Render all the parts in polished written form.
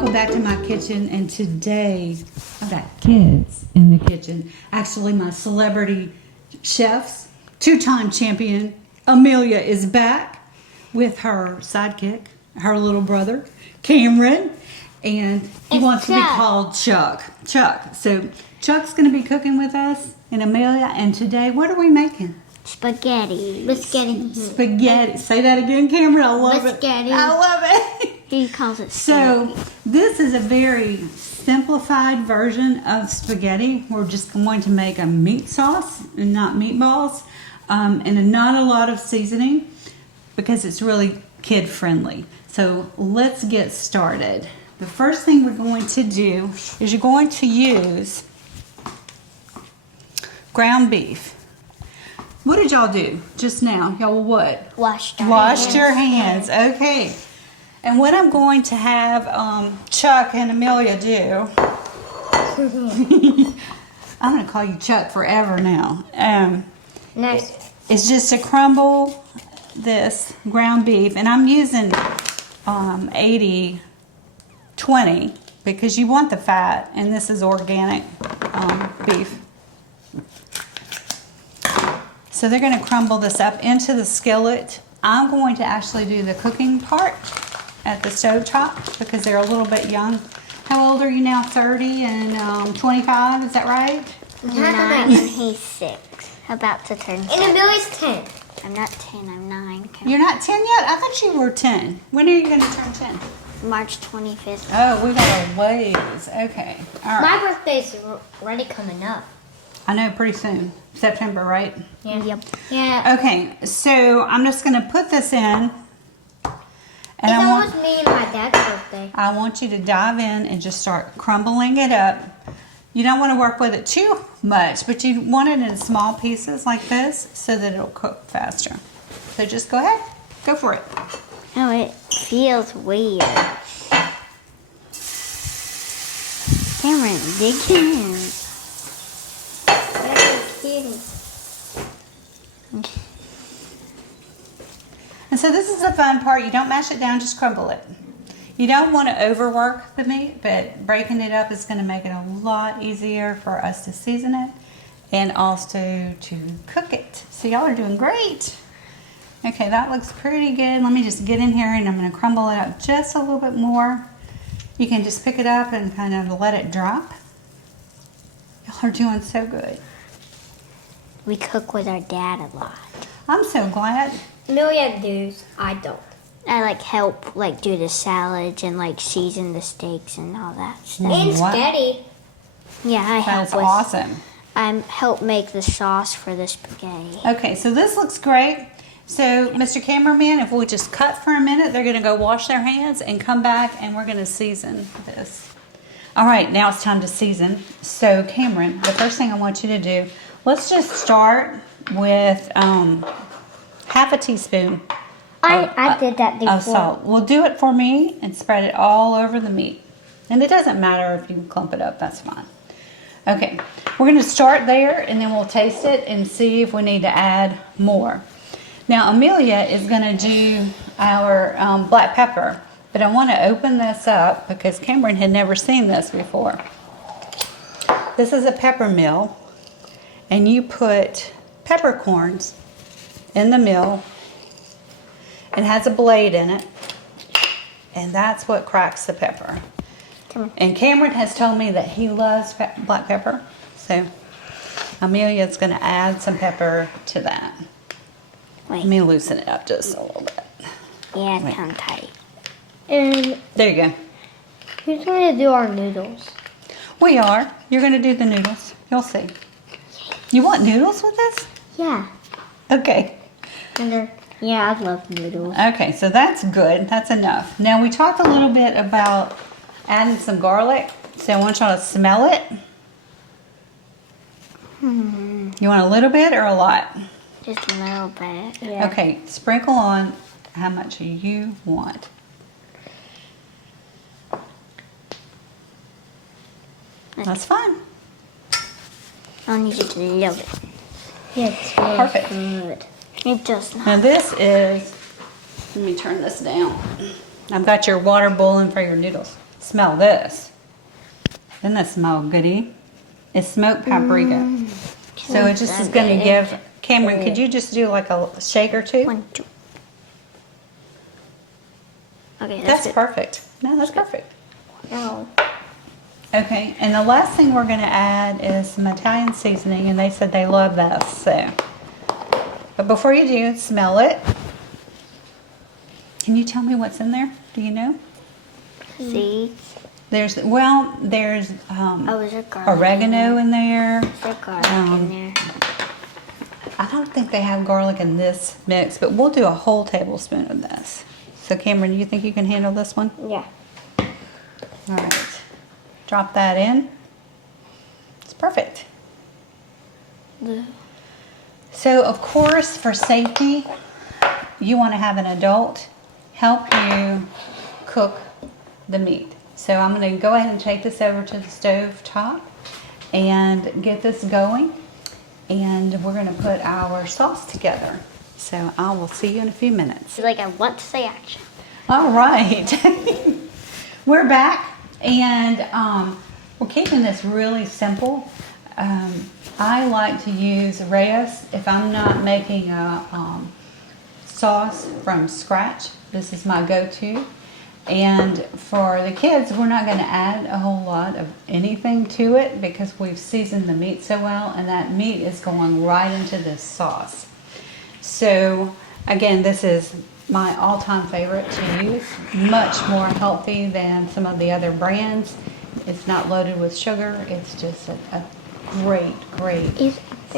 welcome back to my kitchen. And today I've got kids in the kitchen. Actually, my celebrity chefs, two-time champion Amelia is back with her sidekick, her little brother Cameron, and he wants to be called Chuck. So Chuck's going to be cooking with us and Amelia. And today, what are we making? Spaghetti. Spaghetti. Say that again, Cameron. I love it. I love it. He calls it spaghetti. So this is a very simplified version of spaghetti. We're just going to make a meat sauce and not meatballs, and not a lot of seasoning because it's really kid friendly. So let's get started. The first thing we're going to do is you're going to use ground beef. What did y'all do just now? Y'all what? Washed your hands. Okay. And what I'm going to have Chuck and Amelia do, I'm going to call you Chuck forever now, Next. is just to crumble this ground beef. And I'm using 80-20 because you want the fat, and this is organic beef. So they're going to crumble this up into the skillet. I'm going to actually do the cooking part at the stove top because they're a little bit young. How old are you now? 30 and 25, is that right? 9 and he's 6. About to turn 10. And Amelia's 10. I'm not 10, I'm 9. You're not 10 yet? I thought you were 10. When are you going to turn 10? March 25th. Oh, we got a ways. Okay. All right. My birthday's already coming up. I know, pretty soon. September, right? Yeah. Yep. Yeah. Okay, so I'm just going to put this in. And It's I almost me and my dad's birthday. I want you to dive in and just start crumbling it up. You don't want to work with it too much, but you want it in small pieces like this so that it'll cook faster. So just go ahead. Go for it. Oh, it feels weird. Cameron, dig in. And so this is the fun part. You don't mash it down, just crumble it. You don't want to overwork the meat, but breaking it up is going to make it a lot easier for us to season it and also to cook it. So y'all are doing great. Okay, that looks pretty good. Let me just get in here and I'm going to crumble it up just a little bit more. You can just pick it up and kind of let it drop. Y'all are doing so good. We cook with our dad a lot. I'm so glad. Amelia does. I don't. I help do the salads and season the steaks and all that stuff. And What? spaghetti. Yeah, I help That's with. awesome. I help make the sauce for the spaghetti. Okay, so this looks great. So, Mr. Cameraman, if we'll just cut for a minute, they're going to go wash their hands and come back and we're going to season this. All right, now it's time to season. So, Cameron, the first thing I want you to do, let's just start with half a teaspoon I did that before. of salt. Well, do it for me and spread it all over the meat. And it doesn't matter if you clump it up, that's fine. Okay, we're going to start there and then we'll taste it and see if we need to add more. Now, Amelia is going to do our black pepper, but I want to open this up because Cameron had never seen this before. This is a pepper mill, and you put peppercorns in the mill. It has a blade in it, and that's what cracks the pepper. And Cameron has told me that he loves black pepper, so Amelia's going to add some pepper to that. Wait. Let me loosen it up just a little bit. Yeah, it's tongue tight. And There you go. who's going to do our noodles? We are. You're going to do the noodles. You'll see. You want noodles with this? Yeah. Okay. Yeah, I love noodles. Okay, so that's good. That's enough. Now, we talked a little bit about adding some garlic, so I want y'all to smell it. You want a little bit or a lot? Just a little bit. Yeah. Okay, sprinkle on how much you want. That's fine. I need you to love it. Yeah, it smells Perfect. good. It does not. Now this is, let me turn this down. I've got your water boiling for your noodles. smell this. Doesn't that smell goody? It's smoked paprika. So it just is going to give, Cameron, could you just do like a shake or two? 1, 2. Okay, That's good. perfect. No, that's perfect. No. Okay, and the last thing we're going to add is some Italian seasoning, and they said they love this, so. But before you do, smell it. Can you tell me what's in there? Do you know? Seeds. There's Oh, is there garlic? oregano in there. Is there garlic in there? I don't think they have garlic in this mix, but we'll do a whole tablespoon of this. So Cameron, you think you can handle this one? Yeah. All right. Drop that in. It's perfect. So of course, for safety, you want to have an adult help you cook the meat. So I'm going to go ahead and take this over to the stove top and get this going. And we're going to put our sauce together. So I will see you in a few minutes. She's like, I want to say action. All right. We're back, and we're keeping this really simple. I like to use Reyes if I'm not making a sauce from scratch. This is my go-to. And for the kids, we're not going to add a whole lot of anything to it because we've seasoned the meat so well, and that meat is going right into this sauce. So again, this is my all-time favorite to use. Much more healthy than some of the other brands. It's not loaded with sugar. It's just a great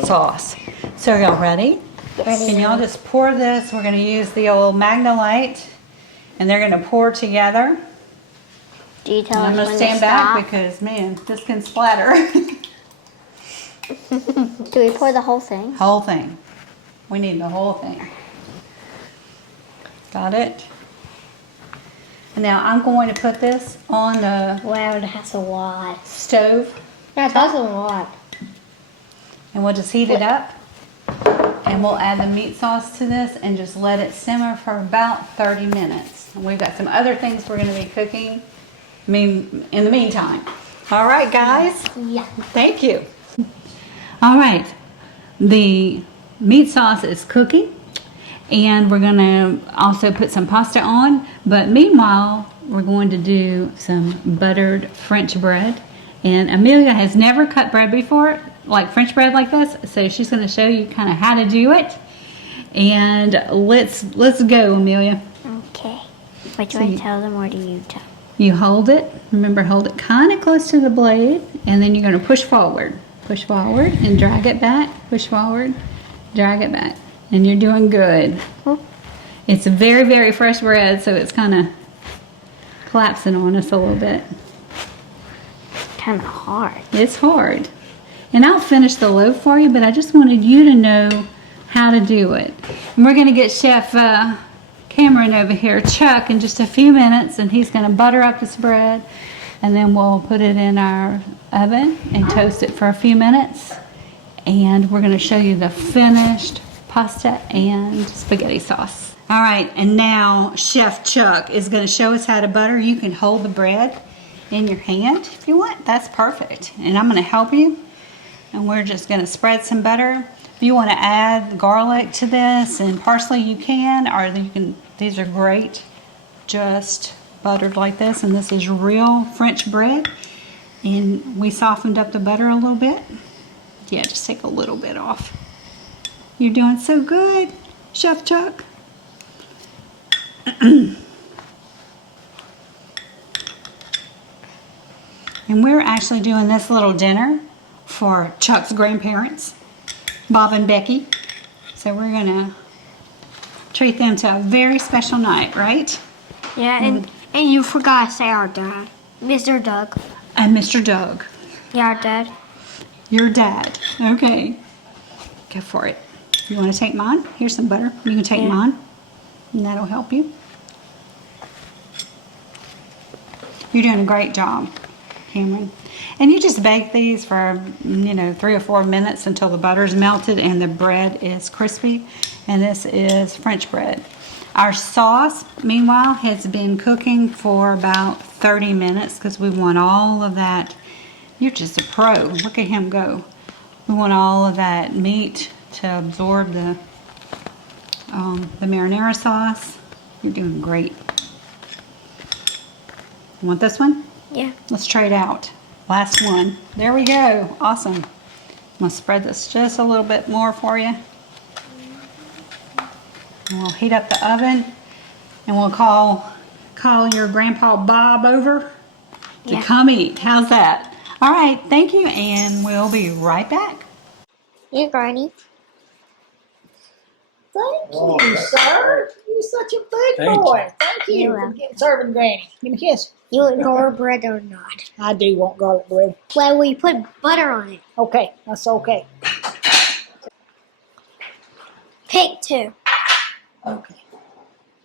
sauce. So y'all ready? Ready. And y'all just pour this. We're going to use the old Magnolite, and they're going to pour together. Do you tell I'm us going when to stand to stop? back because, man, this can splatter. Do we pour the whole thing? Whole thing. We need the whole thing. Got it? And now I'm going to put this on the Wow, that's a lot. stove, Yeah, that's a lot. and we'll just heat it up. And we'll add the meat sauce to this and just let it simmer for about 30 minutes. And we've got some other things we're going to be cooking in the meantime. All right, guys. Yeah. Thank you. All right. The meat sauce is cooking, and we're going to also put some pasta on. But meanwhile, we're going to do some buttered French bread. And Amelia has never cut bread before, like French bread like this, so she's going to show you kind of how to do it. And let's go, Amelia. Okay. Wait, do So I tell them or do you tell? You hold it. Remember, hold it kind of close to the blade, and then you're going to push forward. Push forward and drag it back. Push forward, drag it back. And you're doing good. It's very, very fresh bread, so it's kind of collapsing on us a little bit. Kind of hard. It's hard. And I'll finish the loaf for you, but I just wanted you to know how to do it. And we're going to get Chef Cameron over here, Chuck, in just a few minutes, and he's going to butter up this bread, and then we'll put it in our oven and toast it for a few minutes. And we're going to show you the finished pasta and spaghetti sauce. All right, and now Chef Chuck is going to show us how to butter. You can hold the bread in your hand if you want. That's perfect. And I'm going to help you. And we're just going to spread some butter. If you want to add garlic to this and parsley, you can, or you can. These are great, just buttered like this. And this is real French bread. And we softened up the butter a little bit. Yeah, just take a little bit off. You're doing so good, Chef Chuck. And we're actually doing this little dinner for Chuck's grandparents, Bob and Becky. So we're gonna treat them to a very special night, right? Yeah, and you forgot to say our dad. Mr. Doug. And Mr. Doug, Yeah, our dad. your dad. Okay, go for it. You wanna take mine? Here's some butter. You can take Yeah. mine, and that'll help you. You're doing a great job, Cameron. And you just bake these for, 3 or 4 minutes until the butter's melted and the bread is crispy. And this is French bread. Our sauce, meanwhile, has been cooking for about 30 minutes because we want all of that. You're just a pro. Look at him go. We want all of that meat to absorb the marinara sauce. You're doing great. You want this one? Yeah. Let's try it out. Last one. There we go. Awesome. I'm going to spread this just a little bit more for you. And we'll heat up the oven and we'll call your Grandpa Bob over to come eat. How's that? All right. Thank you, and we'll be right back. You're Granny. Thank you, sir. You're such a big Thank boy. Thank you You're for welcome. getting serving Granny. Give me a kiss. You want garlic bread or not? I do want garlic bread. Well, we put butter on it. Okay, that's okay. Pick 2. Okay.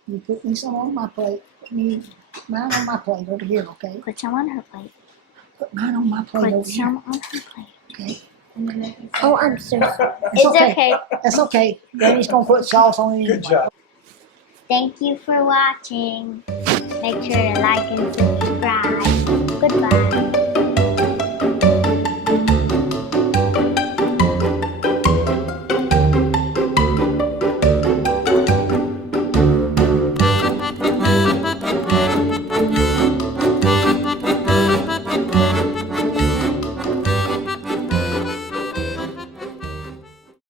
You put me some on my plate. Put me mine on my plate over here, okay? Put some on her plate. Put mine on my plate Put over here. some on her plate. Okay. Oh, I'm so sorry. It's okay. That's okay. Granny's gonna put sauce on it. Good job. Thank you for watching. Make sure to like and subscribe. Goodbye.